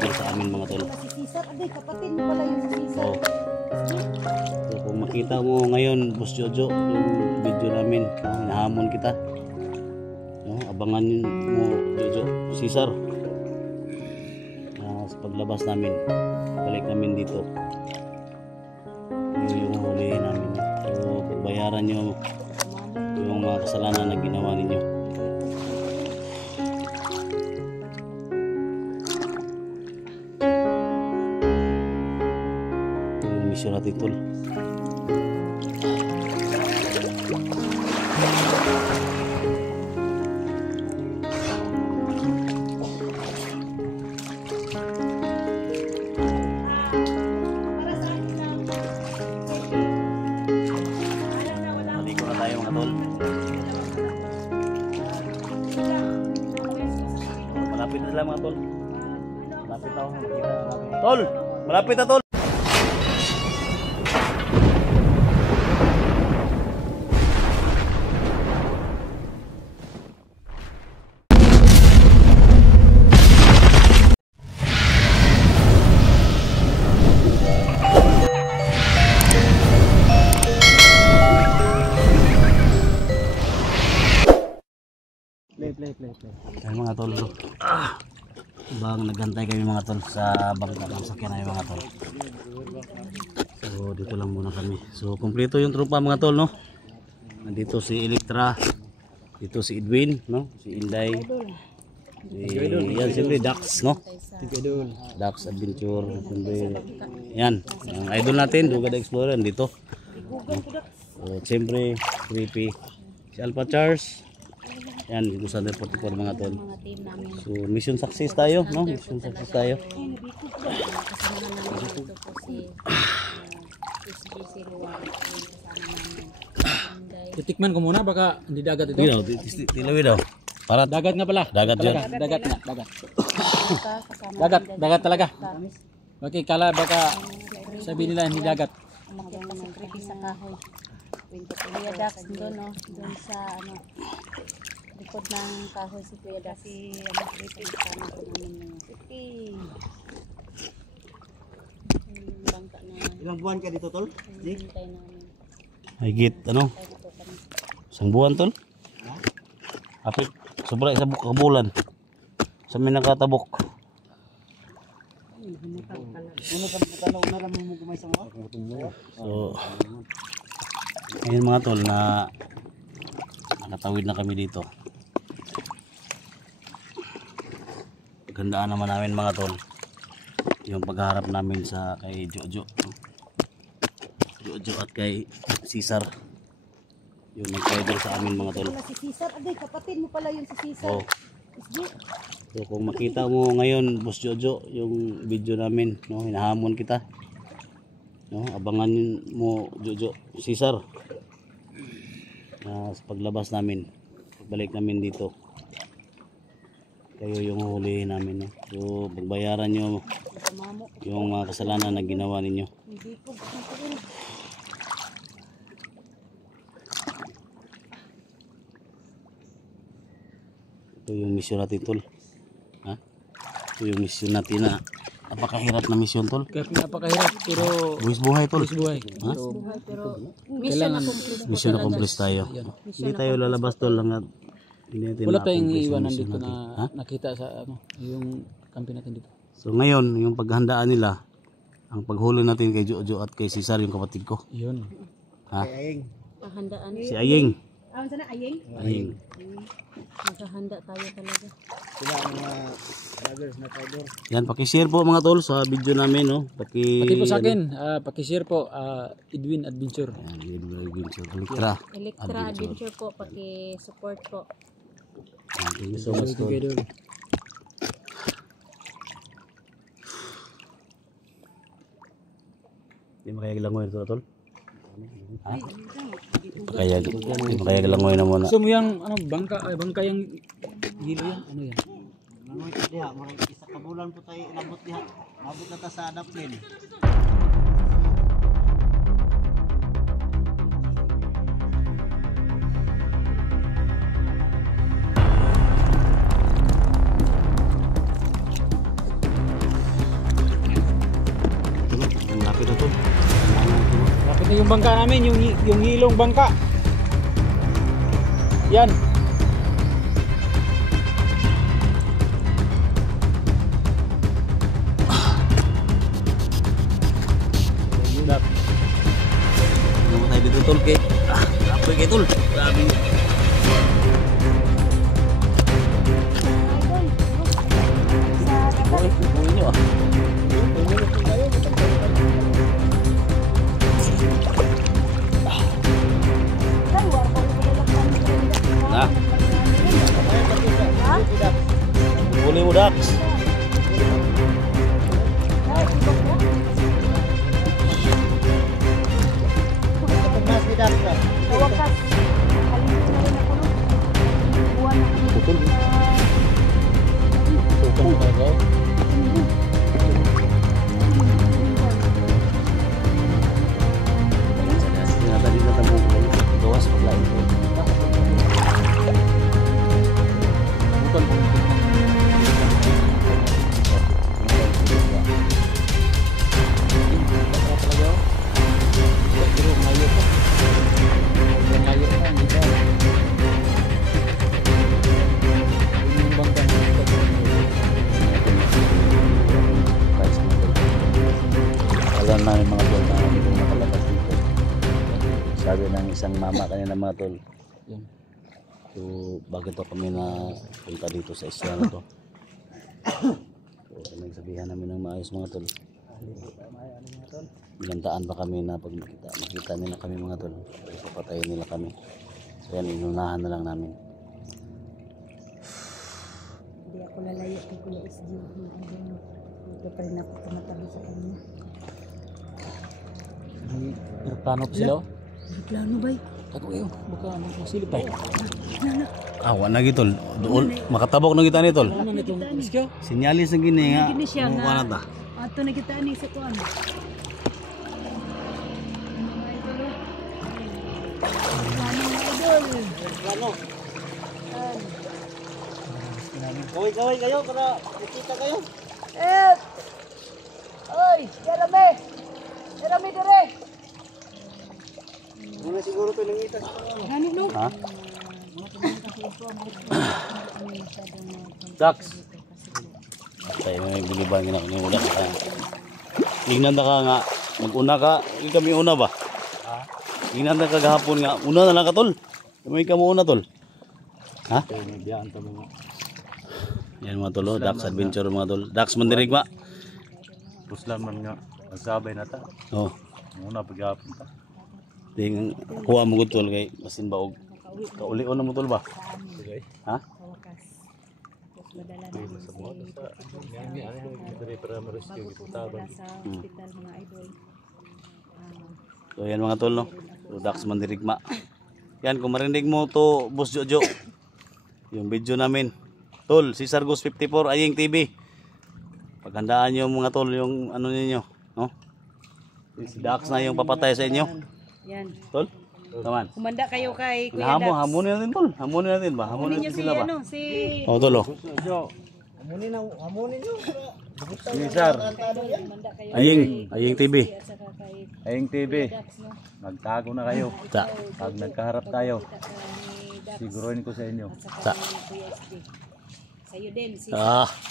nag-rider sa amin mga tol. Si Cesar, agay kapatid mo pala yung si Cesar. Oh. So kung makita mo ngayon, Boss Jojo, yung video namin, hinahamon kita. No, abangan mo, Jojo, Cesar. Sa paglabas namin, balik namin dito. Yung hulihin namin. So pagbayaran nyo yung mga kasalanan na ginawa ninyo. Yung mission natin tol. Maligo na tayo mga tol. Malapit na sila mga tol. Malapit ako. Tol! Malapit na tol! Play. Ayan mga tol. Bang nagantay kami mga tol sa bangka ng sakyan ay mga tol. So dito lang muna kami. So kumpleto yung trupa mga tol, no. Nandito si Electra, dito si Edwin, no, si Inday, yan siyempre Dax, no, Dax Adventure, siyempre yan ang idol natin, Dugad Explorer dito, no? So siyempre Creepy, si Alpha Charles, yan Gusan 44 mga tol. So mission success tayo, no, mission success tayo. Titikman ko muna baka hindi dagat ito. Dino, tilawin daw. Para Dagat nga pala. dagat dyan. Dagat nga, dagat. Dagat talaga. Okay, kala baka sabihin nila hindi dagat. Umakyat pa sa creepy sa kahoy. Kuya Dax doon, no, doon sa ano, likod ng kahoy si Kuya Dax. Si creepy sama ko namin yung creepy. Bangka na. Ilang buwan ka dito tol? Hintay namin. Higit ano? Isang buwan tol? Apit, sobra isa kabulan. Sa may nakatabok. So, ayun mga tol na nakatawid na kami dito. Gandaan naman namin mga tol yung pagharap namin sa kay Jojo at kay Cesar, yung nag-rider sa amin mga tol. Si Cesar, agay kapatid mo pala yung si Cesar. Oh. So kung makita mo ngayon, Boss Jojo, yung video namin, no, hinahamon kita. No, abangan mo, Jojo, Cesar. Sa paglabas namin, pagbalik namin dito. Kayo yung hulihin namin, no. So pagbayaran nyo yung mga kasalanan na ginawa ninyo. Ito yung mission natin tol. Ha? Ito yung mission natin na napakahirap na mission tol. Kaya napakahirap pero Buwis buhay tol. buhay. Ha? Pero mission accomplished. Mission accomplished tayo. Hindi tayo lalabas tol lang at hindi natin Wala tayong na-accomplish yung iiwanan mission dito natin. na Ha? nakita sa ano, yung kampi natin dito. So ngayon, yung paghandaan nila, ang paghuli natin kay Jojo at kay Cesar, yung kapatid ko. Yun. Ha? Pahandaan. Si Aying. Sana Ayeng? Aying. Maghahanda tayo talaga. Sila ang mga vloggers na tiger. Yan, paki-share po mga tol sa video namin, no. Pati po sa akin, paki-share po Edwin Adventure. Electra. Electra Adventure po, paki-support po. Thank you so much tol. Hindi makayaglangoy ito tol. Ha? Makayaglangoy na muna. So mo yung ano, bangka yung hilo yan, ano yan? Mangoy ka diha, marang isa ka bulan po tayo inabot diha. Mabot na ta sa Adaplin. bangka namin, yung hilong bangka. Yan. Ano tayo dito tol kay? Apoy kay tol. Grabe. Oy, buhay nyo ah. Na. Huli mo Dax. Mas di dakta. Wakas. Kalimut na rin ako, no? Buwan na kami. Putol. Tukan mo kayo. Tadi ketemu gawas lain tuh. Bukan. Alam namin mga tol na hindi ko makalabas dito. Sabi ng isang mama kanina mga tol. Yan. So bakit to kami na punta dito sa isla na to? So nagsabihan namin ng maayos mga tol. Binantaan pa kami na pag makita nila kami mga tol, papatayin nila kami. So yan, inunahan na lang namin. Hindi ako lalayo kay Kuya SG. Ito pa rin ako tumatabi sa kanya. Plano pa sila. May plano ba? Ako kayo, baka masilip tayo. Awa na gitol, doon makatabok na kita ni tol. Ano na itong iskyo? Sinyalis na gini nga. Gini siya Mukha na ta. nga. Ato na kita ni sa kuan. Kaway kayo para makita kayo. Oy, Jeremy! Jeremy dire! Muna siguro to langitas. Ano no? Ha? Dax. Tayo may biliban gina kami una ka. Ingnan na ka nga mag-una ka, hindi kami una ba? Ha? Ingnan na ka gahapon nga, una na lang ka tol. Kami ka mo una tol. Ha? Biyaan ta mo. Yan mga tol, Dax Adventure mga tol. Dax Mandirigma. Puslan man nga. Nagsabay na ta. Oh. Muna paghapon ta. Ting kuha mo gud tol kay masin ba og kauli-on na mo tol ba? Ha? Wakas. Tapos madala namin si sa hospital mga idol. So yan mga tol no. So Dax Mandirigma. Yan kung marinig mo to Boss Jojo. Yung video namin. Tol, si Sargos 54 Aying TV. Paghandaan niyo mga tol yung ano niyo, no? Si Dax na yung papatay sa inyo. Yan. Tol? Taman. Kumanda kayo kay Kuya Dax. Hamunin natin tol. Hamunin natin ba? Hamunin Hamunin natin niyo sila ba? si Oh tol oh. Hamunin nyo. Cesar. Kumanda kayo Aying TV. at saka kay Aying TV. Dax, no? Magtago na kayo. Ta. Pag nagkaharap tayo, Ni Dax siguruhin ko sa inyo. at saka Ta. ni Kuya SG. Sa'yo din si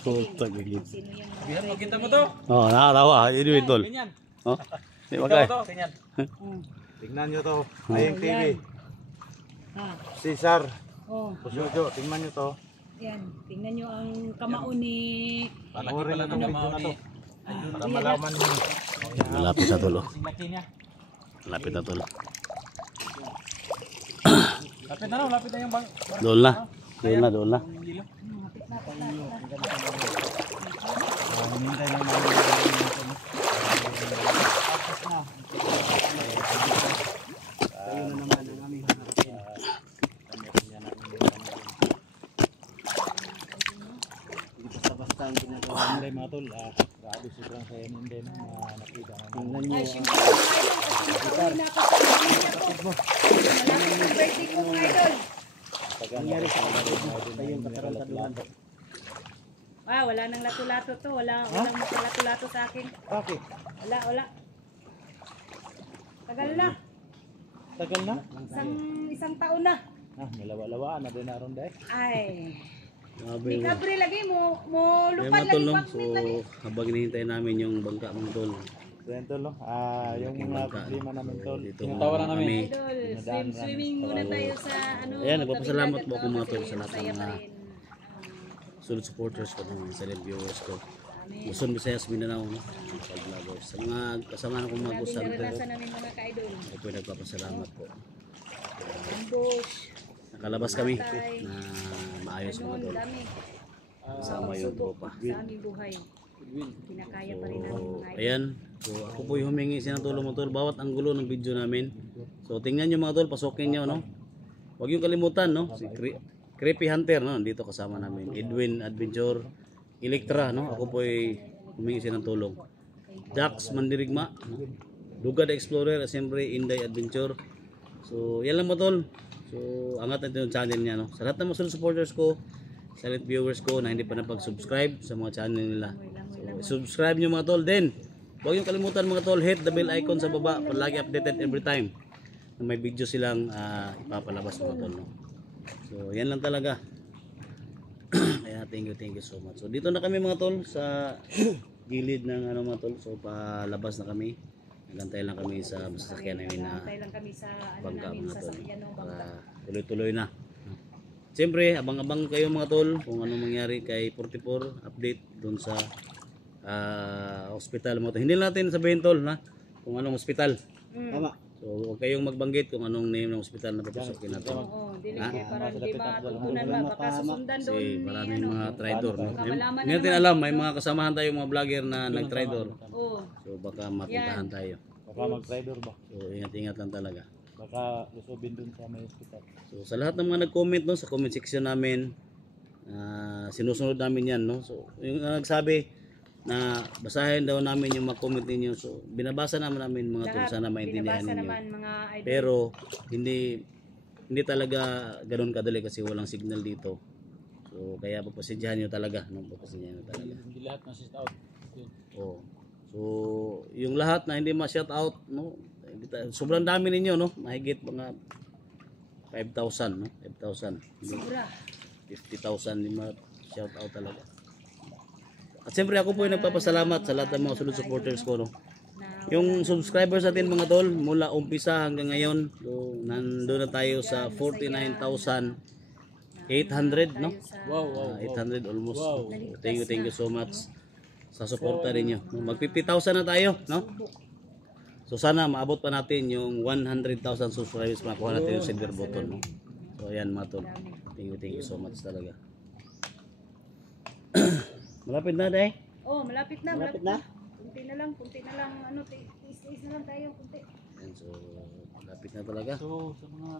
Putang gigit. sino yung mga Kita mo to? Oh, nakatawa. Yun yun tol. Ganyan. Oh. Di ba kay? Ganyan. Tingnan nyo to. Aying TV. Ha. Cesar. Oh, Jojo, tingnan nyo to. yan. Tingnan nyo ang kamao ni Panoorin na itong video na to. Para Kuya Dax. malaman nyo. Malapit na tol oh. Laki niya. Malapit na tol. Lapit na, lapit na yung bang. Doon na. Doon na, doon na. Basta ang ginagawa. Hindi mga tol, grabe sobrang saya hindi na nakita namin. Tingnan nyo. Ay, syempre, idol, kasi nakauwi na ako sa pamilya ko. Malapit na birthday ko, mga idol. Nangyari sa kapatid mo. Tayo yung katarantadungan. Wala nang lato-lato to. Walang makalato-lato sa akin. Bakit? Wala. Tagal na. Tagal na. Isang taon na. Nalawa-lawaan na din na ron dahil. Ay. Grabe. Di kabre lagi mo Kaya lupan mga tol, lagi no? bakit lagi. So, habang hinihintay namin yung bangka mga tol. Yan tol, no? Yung mga problema namin tol. Dito Tinatawaran namin. kami. Idol, swimming muna tayo sa ano. Ayan, nagpapasalamat tabing po ako mga dagat, tol kasi sa lahat ng masaya pa mga rin. solid supporters ko, ng silent viewers ko. Luzon, Visayas, Mindanao, no? Mga vloggers. Sa mga kasama na kong mga Grabing kusante, naranasan namin mga ka-idol. ako po nagpapasalamat po. Ambush. Nakalabas kami na maayos mga Ganun, tol. dami. Kasama yung tropa. Sa aming buhay. Kinakaya pa rin namin So, mga idol. ayan. So, ako po yung humingi siya ng tulong mga tol. Bawat anggulo ng video namin. So, tingnan nyo mga tol. Pasokin nyo, no? Huwag yung kalimutan, no? Si Creepy Hunter, no? Dito kasama namin. Edwin Adventure. Electra, no? Ako po ay humingi siya ng tulong. Jax Mandirigma, no? Dugad Explorer, siyempre Inday Adventure. So, yan lang mga tol. So, angat natin yung channel niya, no? Sa lahat ng mga solid supporters ko, silent viewers ko na hindi pa napag-subscribe sa mga channel nila. So, subscribe nyo mga tol. Then, huwag yung kalimutan mga tol, hit the bell icon sa baba para lagi updated every time na may video silang ipapalabas mga tol, no? So, yan lang talaga. Kaya thank you so much. So, dito na kami mga tol sa gilid ng ano mga tol. So, palabas na kami. Nagantay lang kami sa masasakyan namin na Antay lang kami sa ano bangka namin mga sa tol. sakyan ng bangka. Para tuloy-tuloy na. Siyempre, abang-abang kayo mga tol kung anong mangyari kay 44 update doon sa hospital mo. Hindi natin sabihin tol na kung anong hospital. Tama. So, huwag kayong magbanggit kung anong name ng hospital na papasokin natin. Oo, dili Ha? kay para hindi matutunan ba baka susundan doon Kasi ni maraming ano. mga trador. No? Baka malaman Hindi natin alam, may mga kasamahan tayong mga vlogger na nag-trador. Oo. So, baka mapuntahan tayo. Baka mag-rider ba? So, ingat-ingat lang talaga. Baka lusubin dun sa may hospital. So sa lahat ng mga nag-comment no sa comment section namin, sinusunod namin 'yan no. So yung nagsabi na basahin daw namin yung mga comment ninyo. So binabasa namin mga tol, sana maintindihan Binabasa ninyo. naman mga idol. Pero hindi talaga ganoon kadali kasi walang signal dito. So kaya papasidyahan niyo talaga, no? Papasidyahan niyo talaga. Hindi lahat na sit out. Oh. So yung lahat na hindi ma-shout out no, sobrang dami ninyo no, mahigit mga 5,000 no, 5,000. Sobra. 50,000 di ma-shout out talaga. At siyempre ako po ay nagpapasalamat sa lahat ng mga solid supporters ko no. Yung subscribers natin mga tol mula umpisa hanggang ngayon, so nandoon na tayo sa 49,800 no. Wow. 800 almost. So, thank you so much sa suporta ninyo. No? Mag 50,000 na tayo, no? So sana maabot pa natin yung 100,000 subscribers, makuha natin yung silver button, no? So ayan mga tol. Thank you so much talaga. Malapit na dahil. Oh, malapit na. Malapit na? Kunti na lang ano, tiis na lang tayo kunti. Ayan, so malapit na talaga. So, sa mga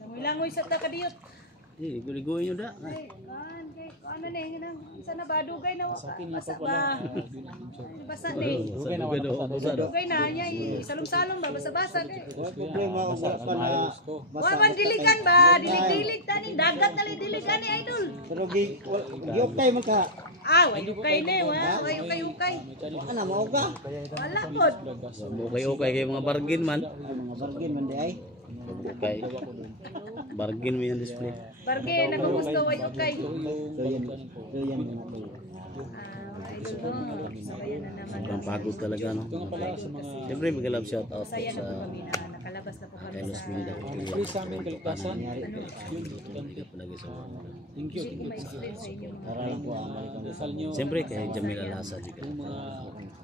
Langoy-langoy sa takadiyot. Ligo-ligoin nyo da. Ay, ano na yun, sana ba dugay na basa ba? Basa ni. Dugay na niya, salong-salong ba basa-basa kay. Problema ako sa na Wawan diligan ba? Dilig-dilig tani dagat na diligan ni idol. pero giyokay man ka. Ah, way ukay ni, way ukay. Ana mao ka? Wala pod. Okay kayo mga bargain man. Mga bargain man di ay. Okay. Bargain mo yung display. Barge na gusto way ukay. So yan na tol. Idol mo. Sabayan na naman. Sobrang pagod talaga, no? Siyempre, mag-love shout out Saya na sa po kami na nakalabas na po kami Carlos sa Minda. Please sa amin kaligtasan. Palagi sa Thank you. ma-explain sa inyo. Para lang po ang Dasal nyo. Siyempre, kay Jamil Alasa juga. Yung mga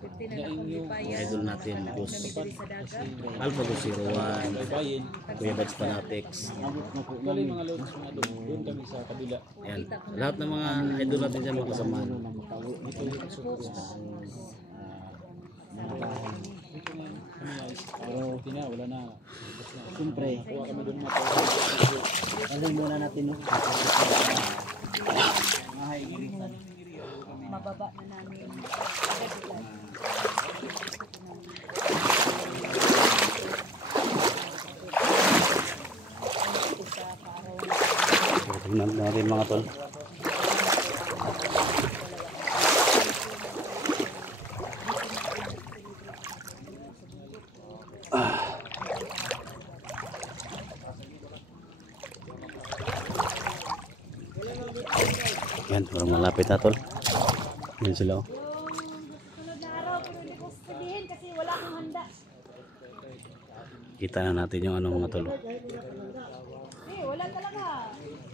15 na akong lipayan. Idol natin, Gus. Kami diri sa dagat. Alpha Gus Rowan, bayin. Kuya Bads Fanatics. Actually, mga lods, mga doon kami sa kabila. Ayan. Lahat ng mga idol natin dyan mga kasamahan. Dito na kami guys. Pero, tina, wala na. siyempre. Kuha kami doon mga Alin muna natin no. Mababa na namin. Tingnan natin mga tol. Yan, parang malapit na tol. Yan sila oh. Sunod na araw, pero hindi ko sabihin kasi wala akong handa. Kita na natin yung ano mga tol. Wala talaga.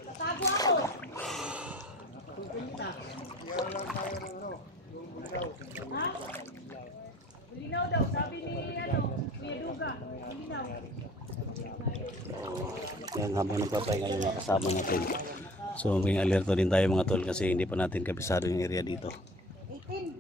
Tatago ako. Ha? Linaw daw, sabi ni ni Duga. Linaw. Yan, habang nagpapahinga yung mga kasama natin. So maging alerto din tayo mga tol kasi hindi pa natin kabisado yung area dito. 18.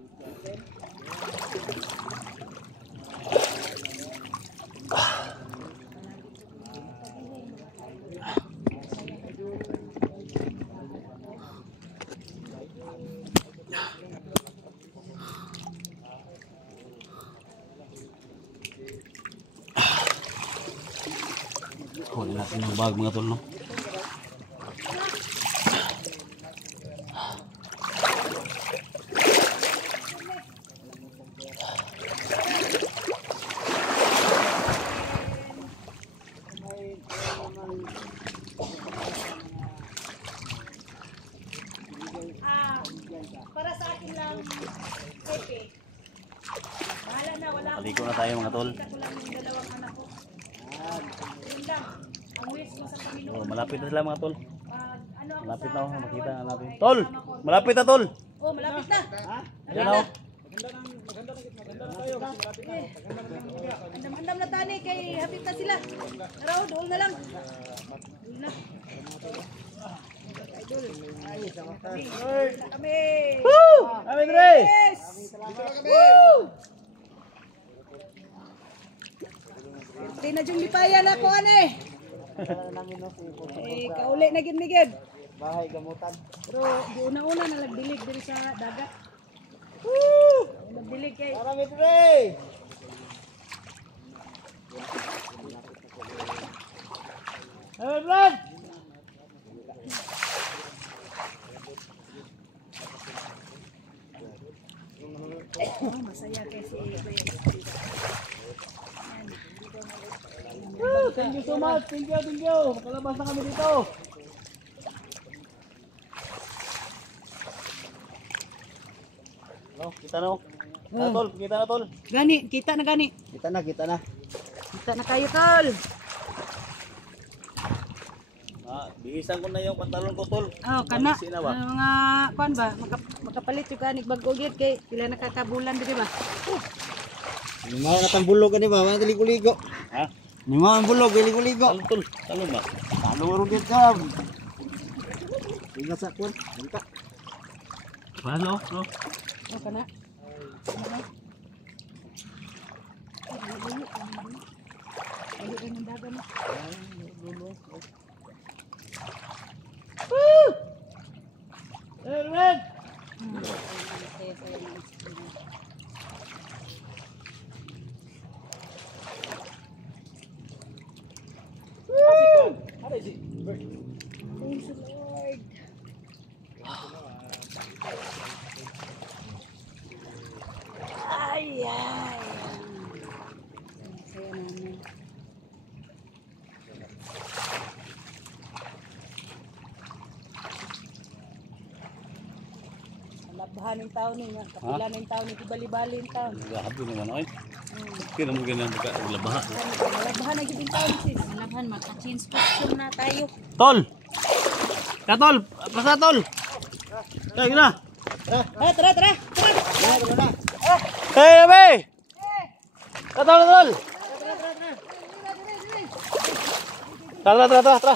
Kunin natin yung bag mga tol no. Para sa akin lang, Pepe. Bahala na, wala akong Paliko na tayo mga tol. kita ko lang yung dalawang anak ko. Yun lang. Ang wish ko sa Panginoon. Oh, malapit na sila mga tol. Ano ako Malapit sa na oh, kahon, makita na natin. ay Tol! kasama ko. Malapit na tol! Oh, malapit na. Yan oh. Andam-andam na tani kay hapit na sila. Tara, doon na lang. Doon na. Idol. Na kami. Woo! Kami Dre! Yes! Woo! Di na dyan lipayan ako, ane. Eh, kauli na gid-migid. Bahay gamutan. Pero di una-una na nagdilig diri sa dagat. Woo! Nagdilig kay Marami Dre. Hey, vlog! masaya kay si Thank you so much. Thank you. Makalabas na kami dito. No, kita na oh. Ah, tol, kita na tol. Gani, kita na gani. Kita na, kita na. Kita na kayo, tol. Ah, bihisan ko na yung pantalon ko tol. Oh, kana. Nabisi na ba? Mga kuan ba? Makapalit yung kanig bago gid kay pila nakakabulan diri ba? Ni mao katang bulog ani ba? Wala ligo-ligo. Ha? Ni mao ang bulog, ligo-ligo. Talon tol, talon ba? Talo ro gid ka. Ingat sa kun. Kita. Paano? No? Oh, kana. Hey, Red! Ay, ay. Saya namin. Labahan ng taon niya. Kapila ng taon niya. Bali-bali ng taon. Grabe naman oy. Kaya mo ganyan labaha. Labahan na yung taon sis. Labahan, maka-change costume na tayo. Tol! Ya tol, pasa tol. Kaya gina. Tara, tara. Hey, abe! Tol, tol. Tara.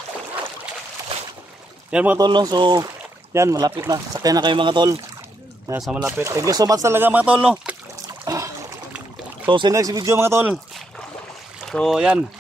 Yan mga tol, no? So, yan, malapit na. Sakay na kayo mga tol. Nasa malapit. Thank you so much talaga mga tol, no? So, see you next video mga tol. So, yan.